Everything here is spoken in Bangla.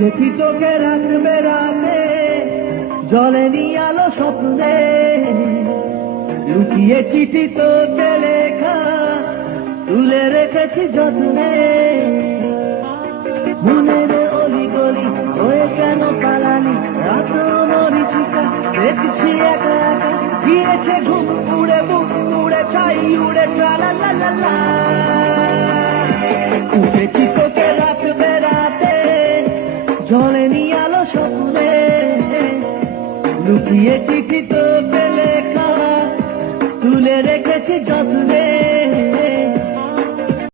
দেখি তোকে রাখবে রাতে, জ্বলেনি আলো স্বপ্নে, লুকিয়ে চিঠি তোকে লেখা তুলে রেখেছি যত্নে। মনের অলি গলি হয়ে কেন পালালি, রাত মরিচিকা দেখছি একা একা, গিয়েছে ঘুম উড়ে বুক উড়ে ছাই উড়ে ট্রালা লা লা লা। দেখি তোকে রাখবে রাতে, জ্বলেনি আলো স্বপ্নে, লুকিয়ে চিঠি তোকে লেখা তুলে রেখেছি যত্নে।